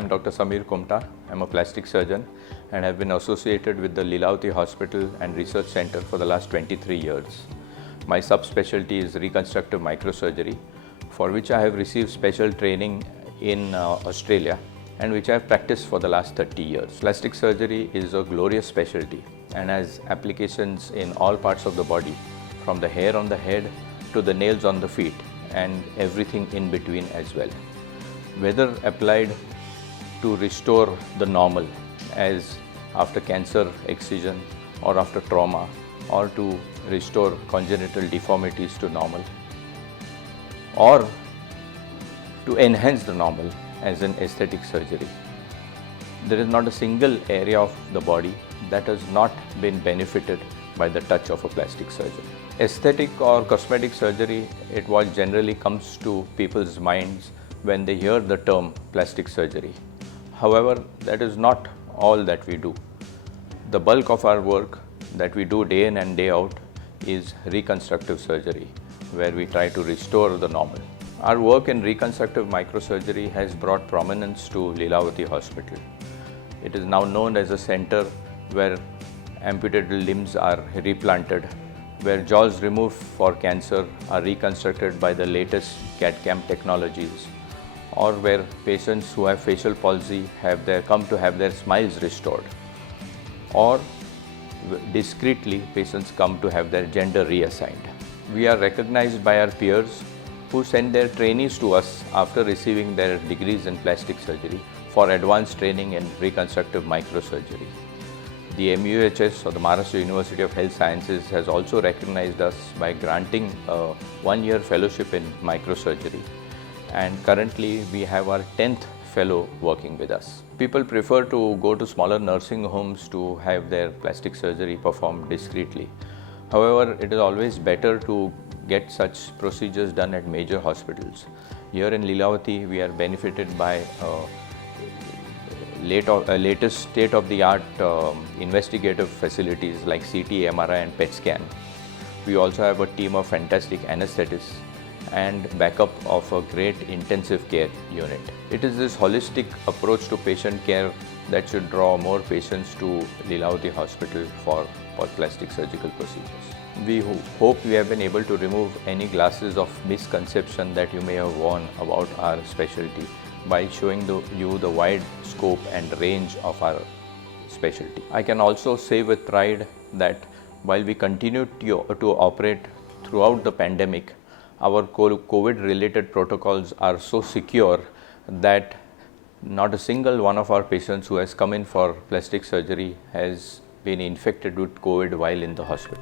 I'm Dr. Samir Kumta. I'm a plastic surgeon and have been associated with the Lilavati Hospital and Research Center for the last 23 years. My subspecialty is reconstructive microsurgery, for which I have received special training in Australia and which I have practiced for the last 30 years. Plastic surgery is a glorious specialty and has applications in all parts of the body, from the hair on the head to the nails on the feet and everything in between as well. Whether applied to restore the normal, as after cancer excision or after trauma, or to restore congenital deformities to normal, or to enhance the normal as an aesthetic surgery. There is not a single area of the body that has not been benefited by the touch of a plastic surgeon. Aesthetic or cosmetic surgery, it what generally comes to people's minds when they hear the term plastic surgery. However, that is not all that we do. The bulk of our work that we do day in and day out is reconstructive surgery, where we try to restore the normal. Our work in reconstructive microsurgery has brought prominence to Lilavati Hospital. It is now known as a center where amputated limbs are replanted, where jaws removed for cancer are reconstructed by the latest CAD/CAM technologies, or where patients who have facial palsy come to have their smiles restored, or discreetly patients come to have their gender reassigned. We are recognized by our peers who send their trainees to us after receiving their degrees in plastic surgery for advanced training in reconstructive microsurgery. The MUHS, or the Maharashtra University of Health Sciences, has also recognized us by granting a 1-year fellowship in microsurgery, and currently we have our 10th fellow working with us. People prefer to go to smaller nursing homes to have their plastic surgery performed discreetly. However, it is always better to get such procedures done at major hospitals. Here in Lilavati, we are benefited by latest state-of-the-art investigative facilities like CT, MRI and PET scan. We also have a team of fantastic anesthetists and backup of a great intensive care unit. It is this holistic approach to patient care that should draw more patients to Lilavati Hospital for plastic surgical procedures. We hope we have been able to remove any glasses of misconception that you may have worn about our specialty by showing you the wide scope and range of our specialty. I can also say with pride that while we continue to operate throughout the pandemic, our COVID-related protocols are so secure that not a single one of our patients who has come in for plastic surgery has been infected with COVID while in the hospital.